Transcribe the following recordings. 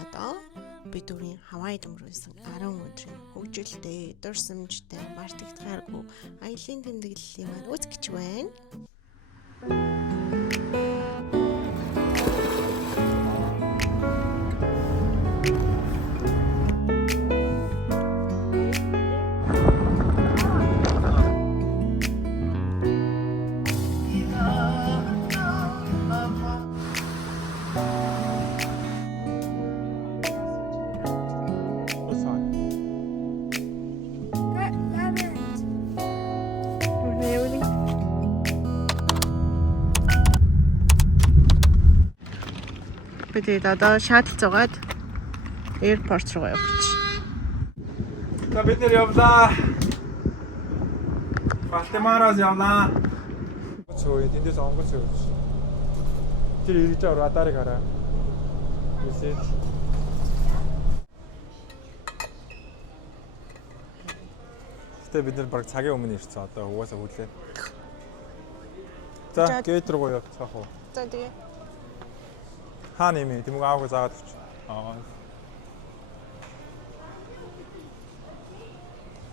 одоо бид дөрвийн Хавайд өнгөрөөсөн 10 өдрийн хөгжилтэй, дурсамжтай, мартагдахааргүй аялын тэмдэглэлийн маань үзэгч байна. Бид одоо шаттл зугаад аэропорт руу явах гэж. За бид нэр явлаа. Балтимороос явлаа. Цоо эндээс онгоц явж. Тэр ирж байгаа радарыг хараа. Үсээ. Гэтэ бид нар баг цагийн өмнө ирсэн одоо угаасаа хүлээ. За гейт руу явцгаах уу? За тэгээ. Хаана юм бэ? Тэмэг аавгаа заагаад өгч.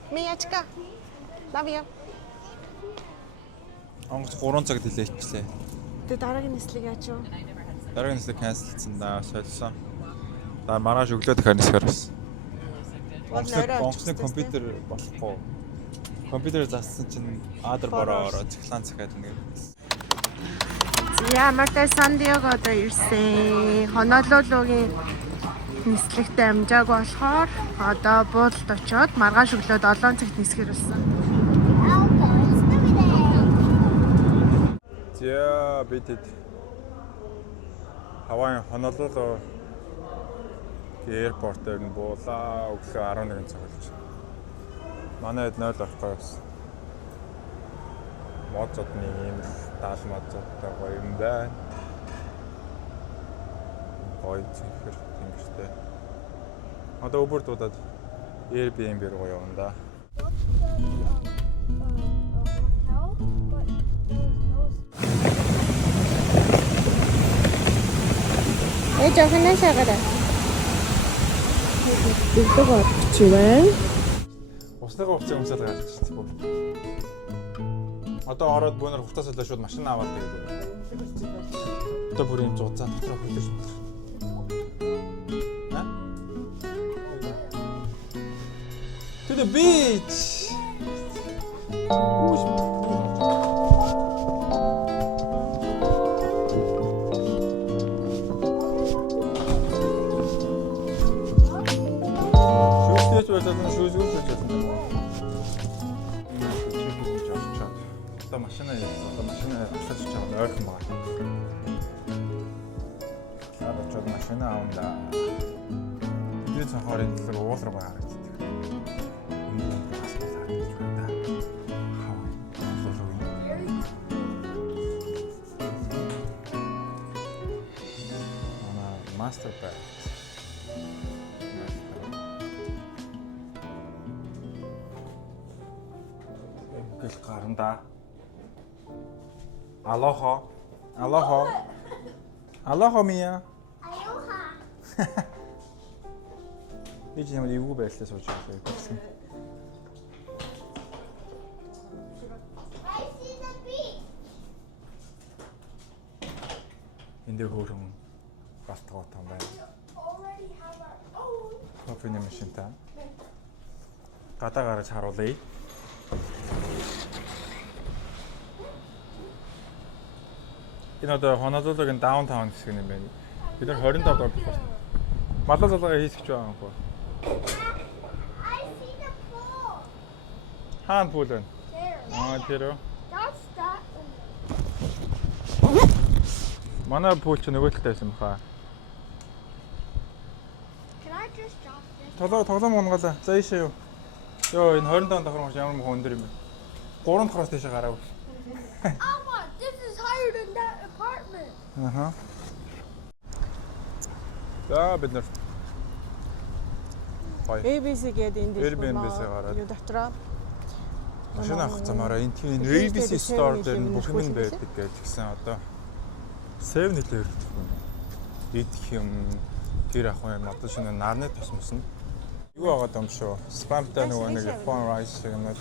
Миячка. Love you. Онгоц 3 цаг дэлээчлээ. Тэгээ дараагийн нислэг яач юу? Дараагийн нислэг канселсан да солисон. За маргааш өглөө дахиад нисгэр бас. Онгоцны компьютер болохгүй. Компьютер зассан чинь адар бороо ороо цэглаан цахаад нэг. Ямартай Сан-Диегод ирсэн. Хонолулугийн нислэгт амжааг болохоор одоо буудалд очиод маргааш өглөө 7 цагт нисгэр болсон. За бид Хавайн Хонолулу аэропортоор нь буулаа өглөө 11 цаг болж. Манай хэд 0 авахгүй байсан. Моцодны юм даал моцодтой гоё юм байна. Гоё зэхэр тэнгэртэй. Одоо Uber дуудаад Airbnb руу явна да. Жохноо шагараа. Бүгд очиж байна. Усныгаа хувцас өмсөд гарч ирсэн. Одоо ороод бүүнэр хувцас олоо шууд машин аваад тэгээд. Одоо бүр юм зузаан дотроо хөлөж байна. To the beach. Одоо машина авчихж байгаа ойрхон байна. Саад очоод машина авна. Тэгээд цанхаарын төлөв уул руу харагддаг. Master bed. Гэл гаранда. Алохо мия. Алоха. Ич юм юу байдлаа сууж байгаа гэсэн. I see the beach. Энд хөөрхөн галтгоотон байна. Already have our own. Кофений машинтай. Гадаа гараж харуулъя. Энэ одоо Хонолулугийн даунтаун хэсэг юм байна. Бид нар 25 доллар болсон. Малаа залгаа хийсгэж байгаа юм уу? I see the pool. Хаан пул байна. There. Тэр. That's that one. Манай пул ч нөгөө талтай байсан баха. Can I just drop this? Тоглоом унгаалаа. За ийшээ юу. Йоо энэ 25 давхар ямар мөн өндөр юм бэ? 3 дахраас тийш гараагүй. Alpha, this is higher than that apartment. Аха. За бид нар ABC гэдэг энэ Airbnb-с гараад. Юу дотроо машин авах замаараа энэ тийм ABC store дээр нь бүх юм байдаг гэж гисэн одоо 7-Eleven идэх юм дээр авах юм одоо шинэ нарны тосмос нь юу агаад юм шүү. Спамтай нөгөө нэг Japan rice шиг юмнууд.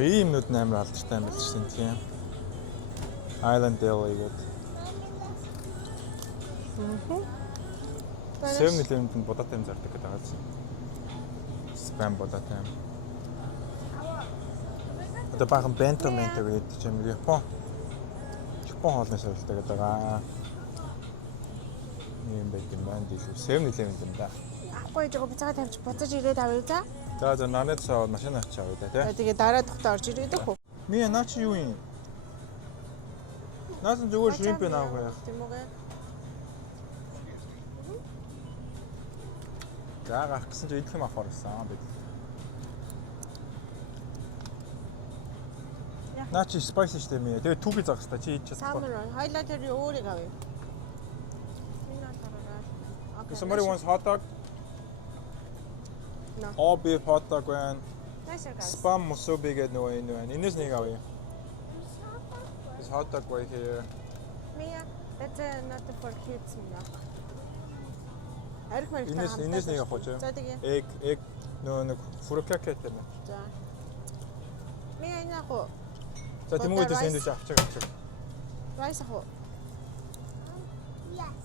Ийм юмнууд амар алдартай юм биш үү тийм. Island Deli гэдэг. Сэм нэлээнд нь бодоотой юм зардаг гэдэг байгаа. Спам бодоотой юм. Одоо баахан бенто гэдэг юм Япон хоолны сорилттой гэдэг байгаа. Ийм байт юм байна дийлүү. Сэм нэлээнд юм да. Ахгүй жоо бицаа тавьчих буцаж ирээд авъя за. За нарны цаа машин авчи авъя да тий. Тэгээ дараа тухтаа орж ирээд хөө. Мия наа чи юу юм? Наасан зүгээр шримп наах байх. Тийм үгүй. За гарах гэсэн чи идэх юм авах орсон бид. Наа чи spicy штэ мия. Тэгээ түүхий заах хэвээр чи идчихсэн. Самар хайлаа тэр өөрийг авъя. Somebody wants hot dog? No. All beef hot dog байна. Nice guys. Spam musubi гэдэг нөгөө энэ байна. Энэс нэг авъя. This hot dog right here. Mia, that's not for kids milk. Арих мэрэг Энэс нэг авах уу? За тэгээ. Egg нөгөө нэг фуркакет юм. За. Mia энэ авах. За тэмүүгээс сэндвич авчих. Rice авах.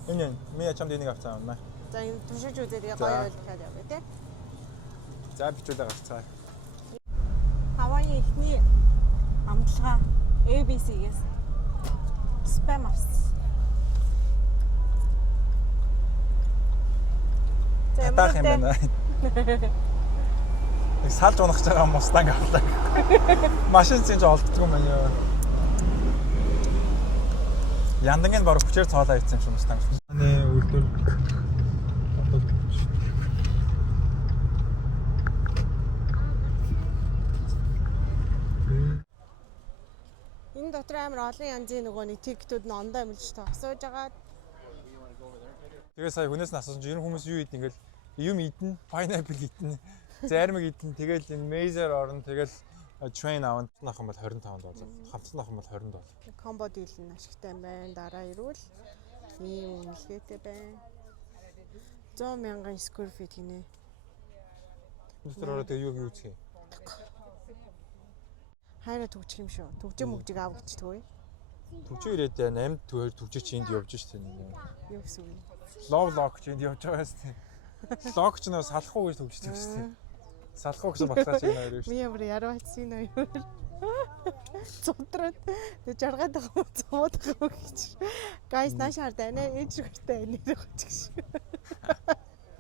Энэ мия чамд энийг авцаа байна. За энэ туршиж үзээ тэгээ гоё ойлгоход явъя тий. За бичүүлээ гарцгаа. Хавааи ихний амтлагаа ABC-гээс спам авсан. Татах юм байна. Их салж унах гэж байгаа мустанг авлаа. Машин зинж олддгүй юм байна. Яндангийн баг хүчээр цоолоо ийцсэн юм шиг мустанг. Нэ үлдэл. Энэ дотор амар олон янзын нөгөө нэг тиктүүд нь ондоо юм л ч тосож байгаа. Тэгээ сая хүнээс нь асуусан чинь энэ хүмүүс юу идэх ингээл юм идэн, pineapple идэн, зармиг идэн, тэгэл энэ maize-аар орно, тэгэл train аван нах юм бол 25 доллар. Хамтсан нах юм бол 20 доллар. Комбо дийл нь ашигтай юм байна. Дараа ирвэл ийм үнэлгээтэй байна. 100,000 square feet гинэ. Тэр ороо тэгээ юу үзье. Хайраа төгчих юм шүү. Төгжим мөгжиг авчихдгүй. Төвчөө ирээд 8 төвөр төвчөө чи энд явж штэ. Юу гэсэн үг? Love lock чи энд явж байгаа штэ. Lock ч нөө салах уу гэж төвчдөг штэ. Салах уу гэсэн батлаач энэ хоёр штэ. Би ямар ярвацсан хоёр. Цудраад тэг жаргаад байгаа юм цууд байгаа гэж. Guys наашаар дайна энэ шигтэй нэр гоч гэж.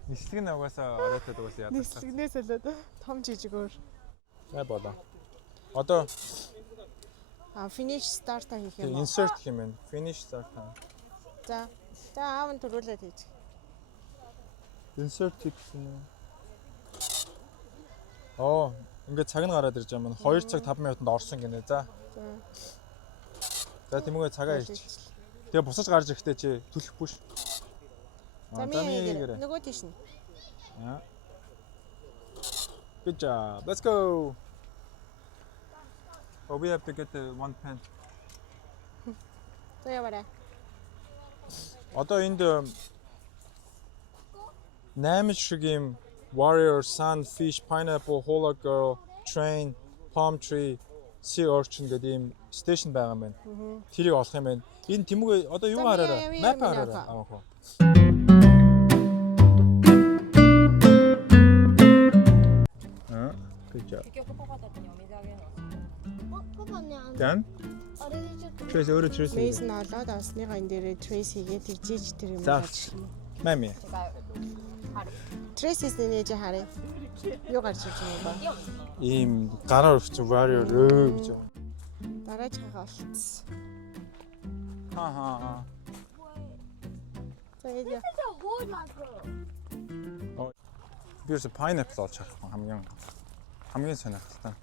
Нислэг нь угаасаа оройтой дуусаа яадаг. Нислэгнээс болоод том жижигөр. Яа болоо. Одоо finish start хийх юм уу? insert гэх юм байна. Finish start. За. За аав нь төрүүлээд хийж. Insert гэсэн үү? Оо, ингээд цаг нь гараад ирж байгаа маань 2 цаг 5 минутанд орсон гинэ. За. За тиймээ цагаа ирч. Тэгээ бусаж гарч ирэхдээ чи түлхэхгүй ш. За миний нөгөө тийш нь. Good job. Let's go. Oh, we have to get the one pen. За яваарай. Одоо энд 8 шиг юм warrior, sun, fish, pineapple, hula girl, train, palm tree, sea urchin гэдэг юм station байгаа юм байна. Тэрийг олох юм байна. Энэ тэмүүгээ одоо юу хараараа? Map хараараа. Аа. Good job. Dan? Trace өөрөө trace. Trace нь олоод осныгаа энэ дээрээ trace хийгээд тэгжиж тэр юм заах. Мами. Trace нээж харъя. Юу гарч ирж байгаа ба? Ийм гараар өрч warrior өө гэж. Дараач хаа олцсон. Ха. За яа. Бирс pineapple олж харах хамгийн сонирхолтой.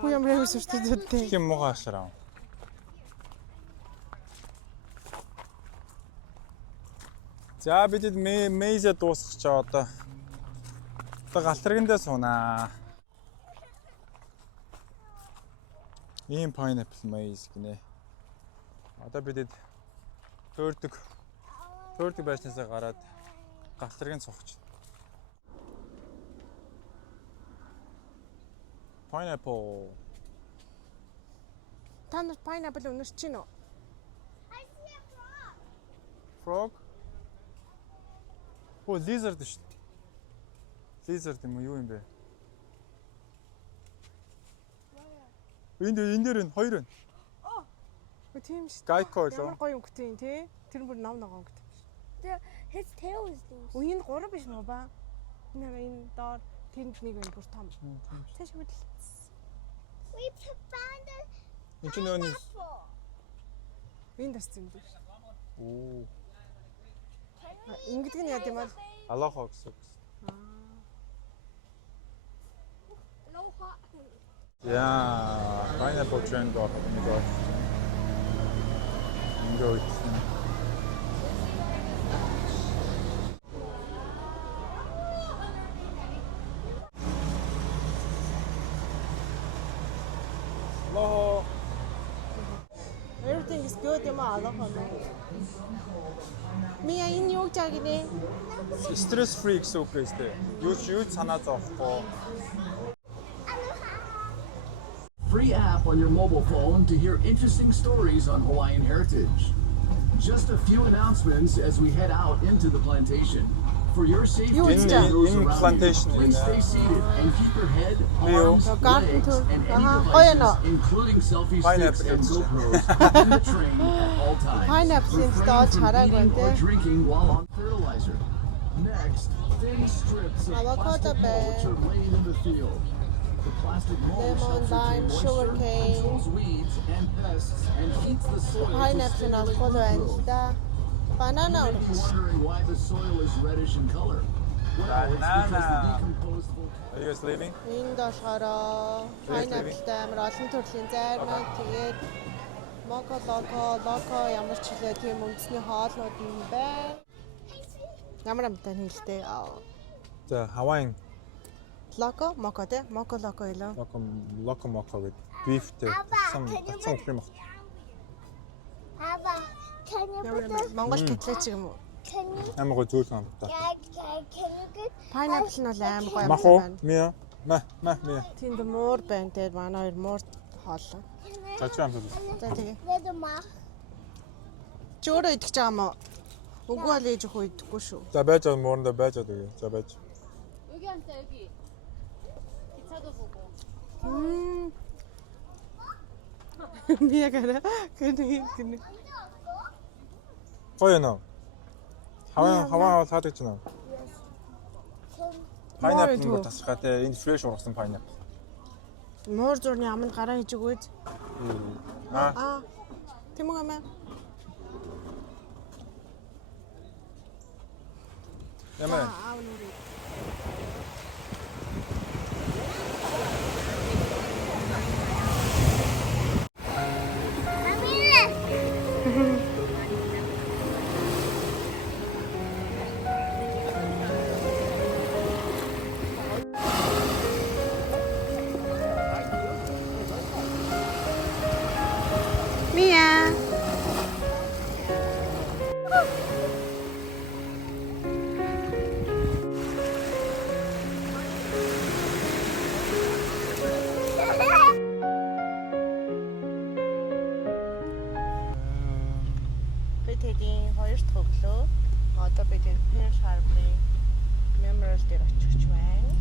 Хүү ямар сүртэйдтэй. Ким муугашраа. За бидэд мейзэ дуусгах чаа одоо. Одоо галтрагндаа суунаа. Ийм pineapple maze гинэ. Одоо бидэд Төөрдөг байснасаа гараад галтрыг цогч. Pineapple. Та нар pineapple өнөрч чинь үү? I see a frog. Frog. Оо, lizard шүү дээ. Lizard юм уу, юу юм бэ? Энэ дээр энэ хоёр байна. Өө тийм шүү. Geico лөө. Ямар гоё өнгөтэй юм те. Тэр бүр нам ногоо өнгөтэй. His tail is loose. Үеийн 3 биш мó ба. Энэ доор тэнд нэг энэ бүр том. Тэш мэдл. We found a Энд чинь нөөний apple. Энэ дэс юм биш. оо, Ингэдэг нь яа гэм бол алохоо гэсэн. Aloha. Яа, pineapple trend гоо нэг гоо. Ингээд. Лоо. everything is good юм аа алах байна. Мия энэ юу гэж агнэ? Stress free гэсэн үг гэжтэй. Юу санаа зовхгүй. Free app on your mobile phone to hear interesting stories on Hawaiian heritage. Just a few announcements as we head out into the plantation. For your safety You and in those in around plantation, you, please in, stay seated and keep your head, Leo. arms, So, garden legs, tour. and any Oh, yeah, no. devices, including selfie Pineapple sticks and is- GoPros, in the train at all times. Pineapple seems Refrain dodge from harag eating or bante. drinking while on fertilizer. Next, thin strips of Avocado plastic mulch bed. are laying in the field. The plastic mulch Lemon, helps lime, retain moisture, sugarcane. controls weeds and pests, and keeps the soil to Pineapple нь stimulate авахгүй байна root л growth. да. Banana You may be урагш. wondering why the soil is reddish in color. Well, it's because the decomposed volcanic Are you guys leaving? Энд болохоор pineapple амар олон төрлийн зайрмаг тэгээд локо ямар ч хэлээ тийм үндэсний хоолнууд юм байна. Ямар амттай хэлтэй. За, Hawaiian Моко те? Моко илээ. loco with beefтэй. Some юм. Papa, can you Ямар put the Монгол котлет юм уу? can you Амар гоо зүйл юм та. can you get Pineapple нь бол амар гоё Мах уу? байна. Мия. Мия. Тэнд муур байна те. Манай хоёр муур хооллоо. За чи амсаа. За тэгээ. let the mark? Чи өөрөө идэх гэж байгаа юм уу? Үгүй бол ээж өхөө идэхгүй шүү. За байж байгаа муурандаа байж байгаа тэгээ. За байж. 여기 앉자 여기 기차도 보고 Миягаараа гэнэ. Гоё нөө. Хаваа таадаг ч нөө. Pineapple Муу нь тасрахаа те. Энэ fresh ургасан pineapple. Муур зурны аманд гараа хийж өгөөч. Аа. Тийм үү амаа? Ямар. Аав нүрээ. Mia. Бид хэдийн 2 дахь өглөө одоо бид энэ Pearl Harbor-ын Memorial дээр очих байна.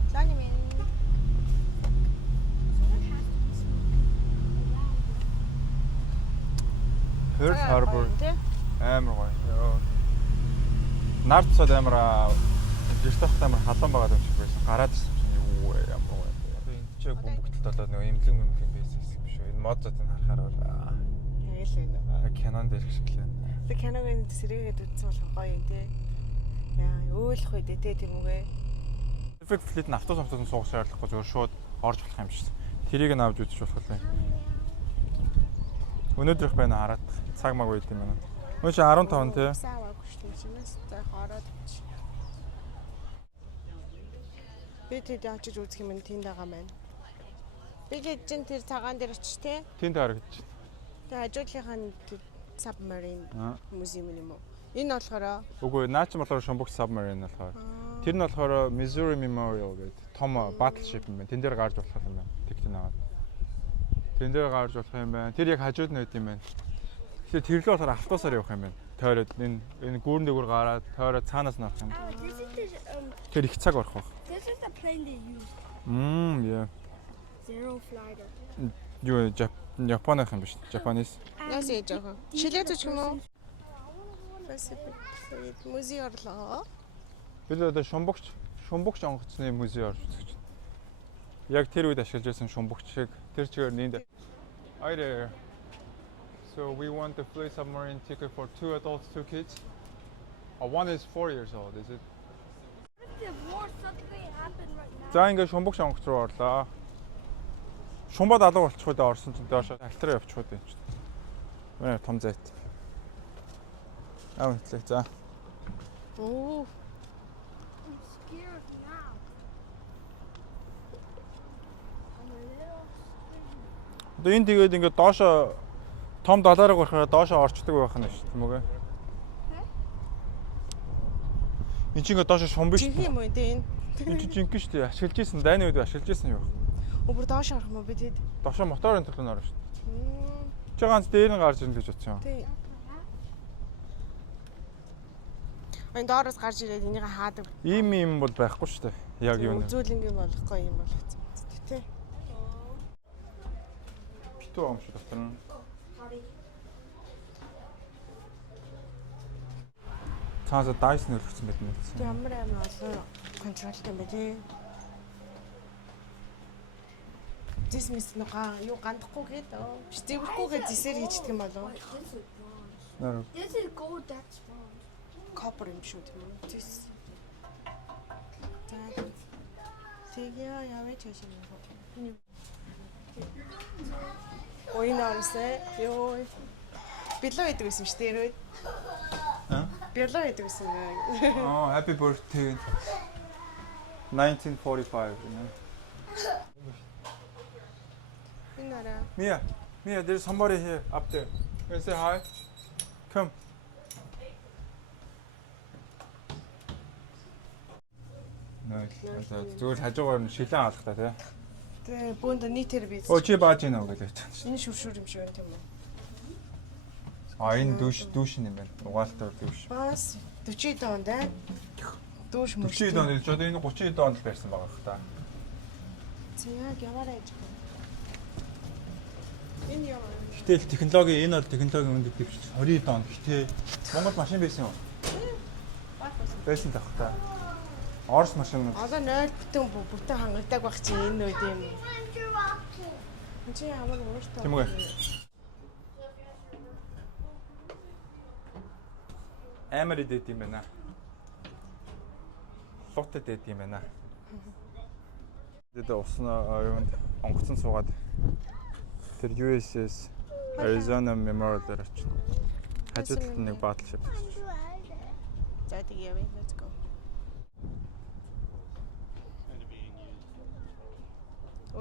Онлайн юм. Pearl Harbor амар гоё. Нар цод амар жиртахт амар халуун байгаа юм шиг байсан. Гараад ирсэн чинь юу вэ ямар гоё. Энэ ч бөмбөгтөлд болоод нөгөө имлэг юм байсан юм биш үү. Энэ модод нь харахаар бол Тэгэл энэ. Canon дээр шиг л байна. Тэг киногийн сэргээгээд үзсэн болох гоё юм те. Яа, өөлөх үү те тийм үгээ. Perfect Fleet нь автобус суух шаардлагагүй зөв шууд орж болох юм шиг. Тэрийг нь авч үзэж болох юм. Өнөөдрөх байна хараад цаг маг үйд юм байна. Мөн чи 15 тий. Сааваагүй шүү дээ. Чинээс за хараад чи. Би тэд очиж үзэх юм тэнд байгаа маань. Би гэж чин тэр цагаан дээр очиж те. Тэнд харагдаж. Тэгээ ажуулынхаа submarine музейм юм уу? Энэ болохоор Үгүй наа чи болохоор Шумбагч submarine болохоор. Тэр нь болохоор Missouri Memorial гэдэг том battleship юм байна. Тэн дээр гарч болох юм байна. Тэгтэн аваад. Тэн дээр гарч болох юм байна. Тэр яг хажууд нь байт юм байна. Тэгэхээр тэр л болохоор автобусаар явах юм байна. Тойроод энэ гүүрэн дээгүүр гараад тойроод цаанаас нь авах юм. This is the Тэр их цаг орох байх. this is the plane they use. Yeah. Zero flighter. Юу Японых юм биш. Japanese. яас яаж байгаа. Шилээ зүч юм уу? Pacific Fleet музей орлоо. Бид одоо Шумбагч онгоцны музей орж үзэж байна. Яг тэр үед ашиглаж байсан Шумбагч шиг тэр чигээр нэнд. Hi there. So we want to play submarine ticket for 2 adults, 2 kids. One is 4 years old, is it? If war suddenly happened right now. За ингээд Шумбагч онгоц руу орлоо. Шумбад алга болчихгүй дээ орсон чинь доош альтраа явчихгүй дээ. Манай том зайт. Хэвлээ за. Оо. I'm scared now. I'm a little scared. Одоо энэ тэгээд ингээд доошо том далаараа гарахаар доошо орчдөг байх нь шүү дээ, тийм үгүй. Энд чинь ингээд доошо шумбиш. Жинхэнэ юм уу энэ? Энд чинь жинхэнэ шүү дээ. Ашиглаж ийсэн дайны үед ашиглаж ийсэн юу? Өөр доош орох юм уу би тэгэд? Доошо моторын төлөв нь орно шүү дээ. Чи ганц дээр нь гарч ирнэ гэж бодсон юм. Тий. Энэ доороос гарч ирээд энийг хаадаг. Ийм бол байхгүй шүү дээ. Яг юу нэ. Үзүүлэнгийн болохгүй юм болгоцсон. Тий. Битүү юм шүү дотор нь. Цаасаа дайс нөлгсөн байт юм гэсэн. Ямар амар олон контролтой юм бэ тий. Дисмис нугаа юу гандахгүй гэдэг. Биш зэвэрхгүйгээ зисээр хийчихдэг юм болов. This is bronze. Нэр. This is gold, that's bronze. Копер юм шүү тийм үү? Зис. Тэгээ яваач яшин юм. Ойнаарсэ ёо. Билүү идэг гэсэн шүү дээ эрөө. Билүү идэг гэсэн. Oh, happy birthday. 1945, you know. Mia, there's somebody here up there. Can you say hi? Come. Зүгээр хажуугаар нь шилэн алах та тий. Тэгээ бөөнд нийтээр би. Оо чи бааж гинэ үү гэж. Энэ шүршүр юм шиг байна тийм үү? Энэ дүүш юм байна. Угаалтаар дүүш. Бас 40 онд аа. Дүүш мөч. 40 онд л чод энэ 30 онд л барьсан байгаа хта. Яг яваарай гэж. Энэ яваа. Гэтэл технологи энэ бол технологийн үндэд дэвшиж 20 онд гэтээ Монгол машин байсан юу? Байсан тах та. Орос машин. Одоо 0 бүтэн хангалтдаг байх чи энэ үед юм. Энд чи ямар ууртай. Тийм үү? Амар идэт юм байна. Лутад идэт юм байна. Тэгээд уснаа юунд онгоцон суугаад тэр USS Arizona Memorial дээр очив. Хажууд нэг battleship. За тэгээ явъя. Let's go.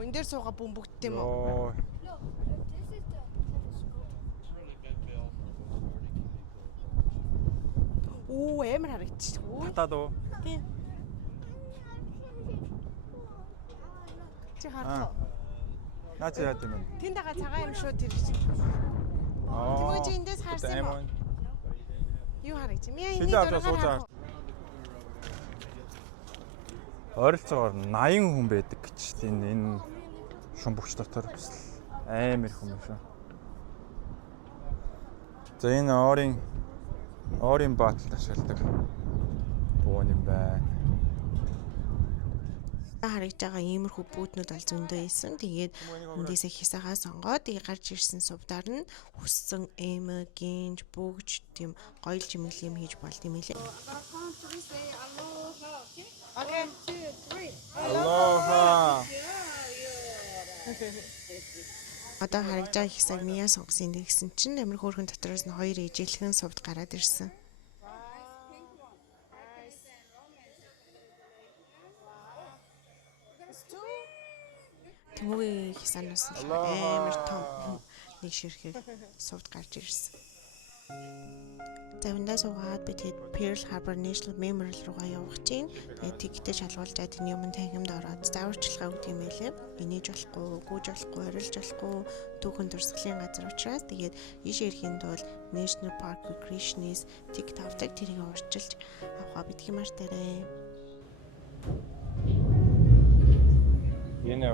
Энд дээр суугаа бөмбөгддөг юм уу? Йоо. Look, this is the telescope. Оо, амар харагдчих. Хатаад уу? Тийм. Чи харах уу? Наач яад юм бэ? Тэнд байгаа цагаан юм шүү тэр. Тэнгуү чи эндээс харсан юм уу? Юу харагч? Мяа энэ дөрөөр харах. Ойролцоогоор 80 хүн байдаг гэж энэ шумбагч дотор бас амар их хүн шүү. За энэ орын бааталд ашигладаг буун юм байна. Харагдж байгаа иймэрхүү бүүднүүд аль зөндөө ийсэн. Тэгээд эндээсээ хисаагаа сонгоод гарч ирсэн сувдаар нь хүссэн эм, гинж, бөгж тийм гоё чимэглэл юм хийж болд юм хэлээ. Okay. 1, 2, 3. Аллоха. Одоо харагдж байгаа хисааг Мия сонгосон гэсэн чинь амар хөөрхөн дотроос нь хоёр ижиглэн сувд гараад ирсэн. Тэмүүгийн хисаанаас амар том нэг ширхэг сувд гарч ирсэн. Завиндаа суугаад би тэгээд Pearl Harbor National Memorial руугаа явах чинь тэгээд тэгтээ шалгуулжаад энэ юм танхимд ороод зааварчилгаа өгдөг юм байлээ. Инээж болохгүй, гүйж болохгүй, орилж болохгүй түүхэн дурсгалын газар учраас тэгээд ийш ирэхэд бол National Park Recreation-ээс тик тавдаг тэрийг урьдчилж авахаа битгий мартаарэ. Энэ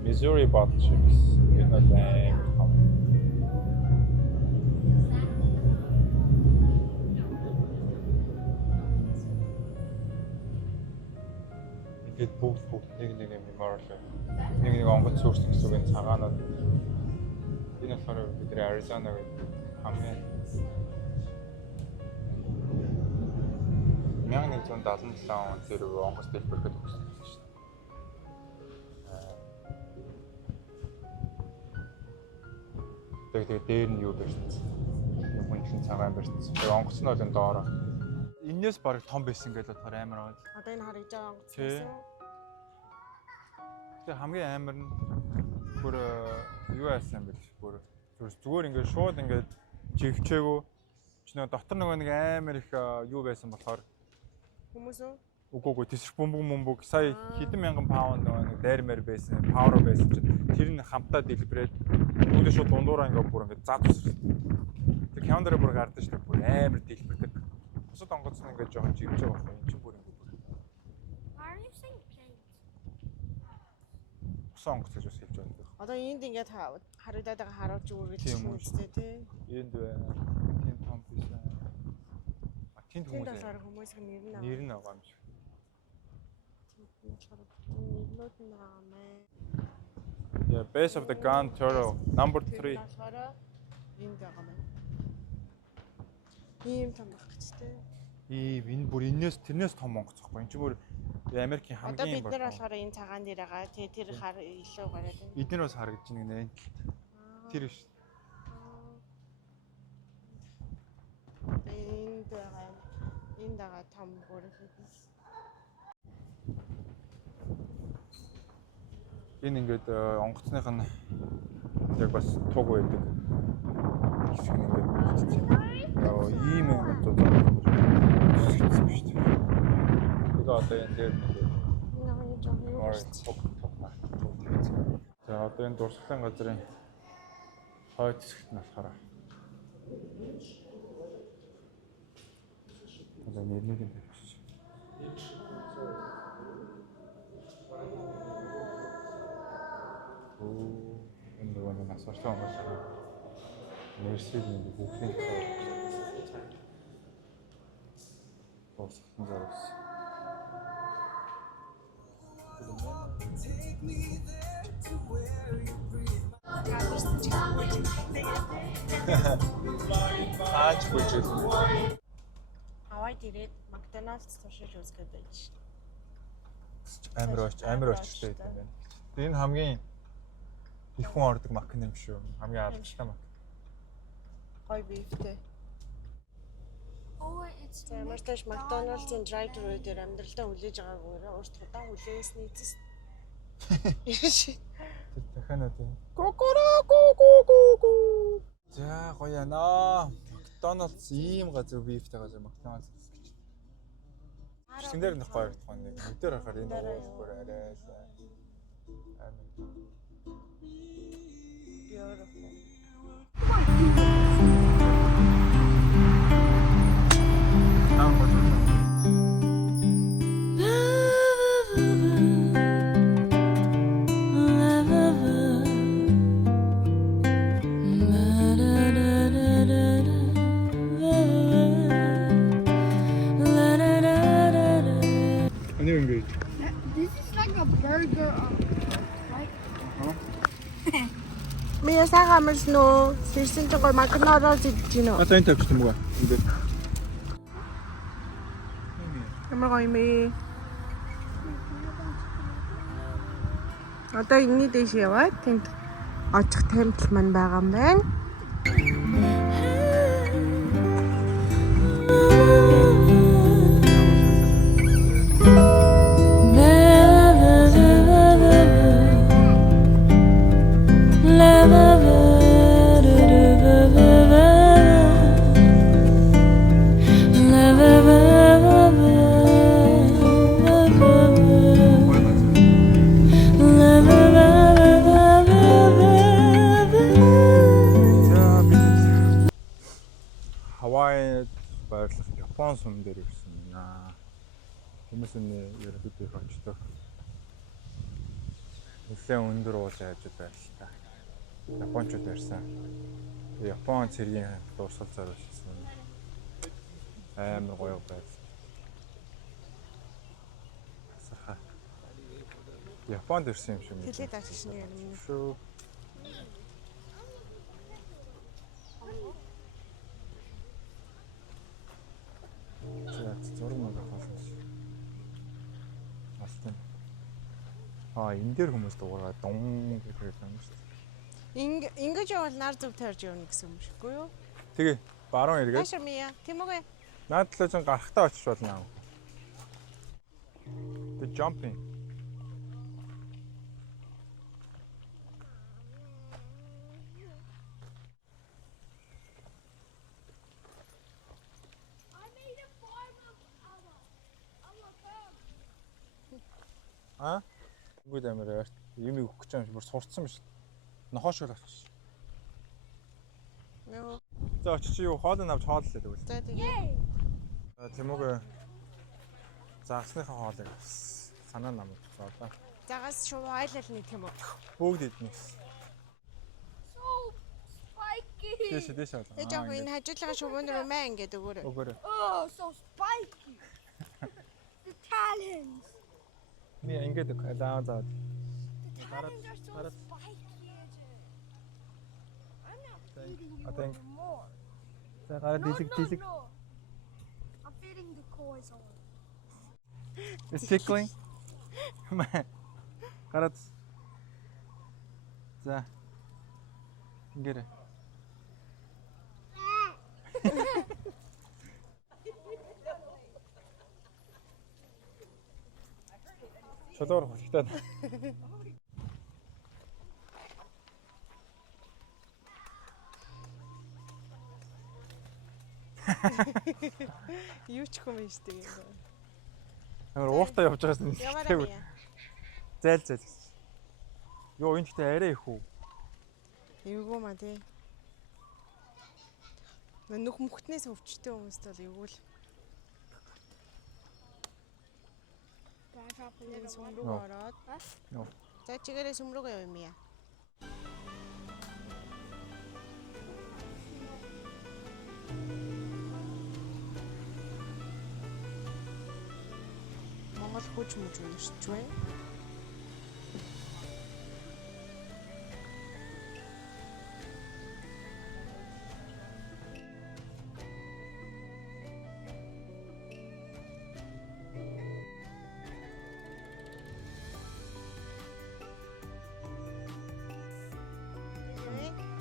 Missouri Battleships энэ л бүгд нэг memorial нэг онгоц сүрс гэсэн энэ цагаанууд энэ болохоор бидний Arizona гэдэг хамгийн 1177 он тэр онгоц дэлбэрэхэд өгсөн шүү дээ. Тэгээд дээр нь юу байсан? Нэг хүн цагаан байсан. Тэр онгоц нь бол энэ доороо. Энээс баг том байсан гэж бодохоор амар аа. Одоо энэ харагдаж байгаа онгоц байсан. Тэгээ хамгийн амар нь бүр юу яасан бэ? Бүр зүгээр ингээд шууд ингээд живчээгөө чи нэг дотор нэг амар их юу байсан болохоор хүмүүс үү? Үгүй тесрэх бөмбөг сая хэдэн мянган паунд нэг дайрмаар байсан, пауэр байсан чинь тэр нь хамтаа дэлбэрээд үүдээ шууд дундуураа ингээд бүр ингээд зад тусрсан. Тэр календараа бүр гардаг шүү дээ. Бүр амар дэлбэрдэг. Бусад онгоц нь ингээд жоохон живж байгаа байхгүй юм чи бүр ингээд бүр. Why are you saying planes? Онгоц гэж бас хэлж байна. Одоо энд ингээд харагдаад байгаа харуулж үргэлжлэх юм үстэй тий. Энд байна. Тин том байсан. Тин хүмүүс болохоор хүмүүсийн нэр нь нэр нь байгаа юм шиг. Нэрлүүд нь байгаа мэй. Yeah, base of the gun turtle number 3. Болохоор энд байгаа мэй. Ийм том байх гэж тий. Энэ бүр тэрнээс том онгоц байхгүй. Энд чи бүр Америкийн хамгийн одоо бид нар болохоор энэ цагаан дээр байгаа. Тэр илүү гараад байна. Эдгээр бас харагдаж байна гэнэ. Тэр биш. Энд байгаа. Энд байгаа том бүрэх. Энэ ингээд онгоцных нь яг бас туг байдаг. Хэсэг нь ингээд бичсэн. Яа, ийм ингээд зузаан шүү дээ. Тэгээ одоо энэ дээр за одоо энэ дурсгалын газрын хойд хэсэгт нь болохоор одоо нэрнийг нь тавьчих. Энэ нэг насвартай онгоц. Нэрсэл нэг бүхний дурсгалын зурагс. Аач бүжил. Аваад ирээд McDonald's туршиж үзгээд байж. Амар очтой юм байна. Энэ хамгийн их хүн ордог макин юм шүү. Хамгийн алдартай макин. Гой бифтэй. Oh, it's Ямарташ McDonald's-ын drive-thru дээр амьдралдаа хүлээж байгаагүй урт удаан хүлээсний эцэс. Дахиад үү. За гоё яана. McDonald's ийм газар бифтэй газар McDonald's гэж. Шинээр нэг гоё харагдах нэг. Өдөр харахаар энэ өөр арай сайн. This is like a burger. Мия сайхан амарсан уу? Сэрсэн чинь гой McDonald's идэж гинэ. Одоо энэ тавьчих юм уу? Ингээд. Ямар гоё юм бэ? Одоо энэний дэш яваад тэнд очих темпл маань байгаа юм байна. Love Япон сүм дээр ирсэн байна. Хүмүүсийн ерөнхийд их очдог. Нэлээд өндөр уулын хажууд байл та. Япончууд ярьсан. Япон цэргийн дуусгал зориулсан. Амар гоё байл. Саха. Японд ирсэн юм шиг байна. Хэлээд авчих шин юм. Шүү. Зураг нэг авсан шүү. Алтан. Энэ дээр хүмүүс дуурайгаа дун гэж хэлсэн шүү. Ингэж явал нар зүг тойрж явна гэсэн юм шиггүй юу? Тэгээ баруун эргээд. Таашаа мия. Тэмүгэ. Наад талаа чинь гарахтаа очиж болно. The jumping. I made a farm of our farm. Үгүй амир юм өгөх гэж юм бүр сурцсан биш. Нохоо шиг болох ш. Йоо. За очиж юу хоолыг авч хооллоо тэгвэл. За тэгээ. Тэмүгэ загсныхаа хоолыг санаа намд цаадаа. Загас шууд айлал нэг юм уу? Бүгд иднэ. So spiky. Дэш авлаа. Тэг яг энэ хажуулагаа шувуун руу маа ингээд өгөөрэй. Өгөөрэй. Oh, so spiky. The talons. Ми ингээд заа. The talons are so spiky. I'm not feeding you I think- anymore. За гараа No. I'm feeding the koi on. It's tickling. Гараад. За. Ингээд. Чулуур хурцтай. Юу ч юм биш тийм. Амар ууртаа явж байгаас нь Яваарай мия. зайл. Йоо энэ ихтэй арай их үү? Эвгүй маа тий. Нүх мөхтнээс өвчтэй хүмүүст бол эвгүй л. Энэ сүм рүү ороод. No. За чигээрээ сүм рүүгээ явъя мия. Монгол хүч мүж уншиж байна.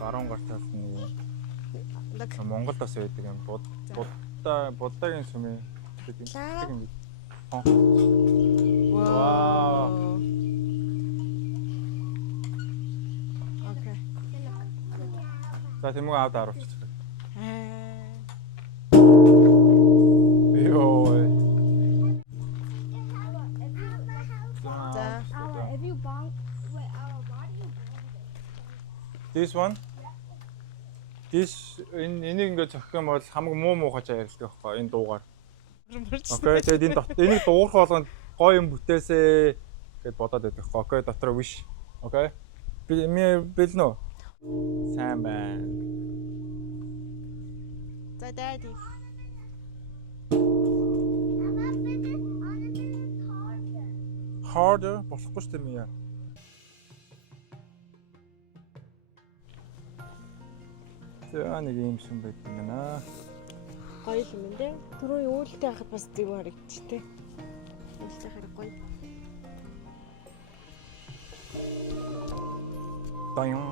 Баруун гартаас нь Лаг. Монголд бас байдаг юм. Буддагийн сүмээ гэдэг юм. Вау. Окей. За тэмүү авд аруулчих. Йоо. За. If you bonk, wait, why do you bonk it? This one. Энийг ингээд зохих юм бол хамаг муу хачаа ярилдаг байхгүй энэ дуугаар. Окей, тэгээд энийг дуурах болгонд гоё юм бүтээсэ гэд бодоод байдаг байхгүй. Окей, дотор wish. Окей. Би бэлнэ. Сайн байна. За дайди. Harder болохгүй шүү дээ мия. За нэг юм шин байт юм байна. Гоё юм энэ. Түрүүний үүлтэй хахад бас зэв харагдчих тээ. Үүлтэй хараг гоё. Даян.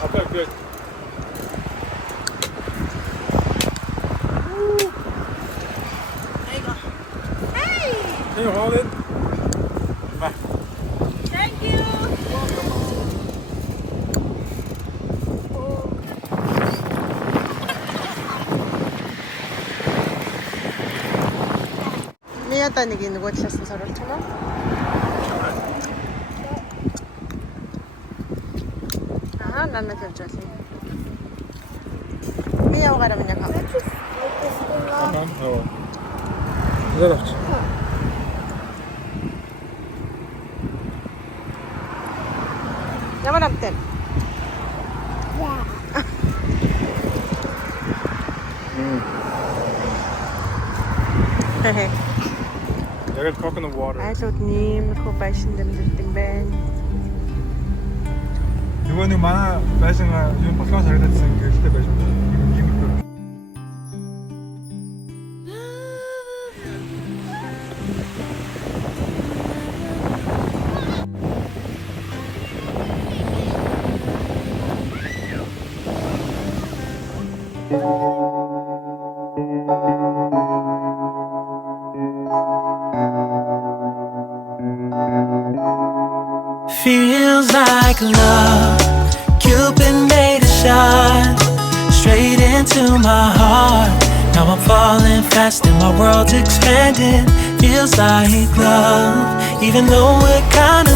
Okay, good. There you go. Can you hold it? Bye. Thank you. надаа нэг нөгөө талаас нь соруулчих юм уу? Аа, нанад явж байна. Би явгаараа минь хаа. Зэрэгч. Ямар амтай? Хэ. Яг л coconut water. Айлууд нэмэрхүү байшин дэмдэрдэг байна. Нөгөө нэг манай байшин юм болохоос харагдсан гэрэлтэй байшин. Иймэрхүү. Feels like love, Cupid made a shot straight into my heart. Now I'm falling fast and my world's expanding. Feels like love, even though we're kinda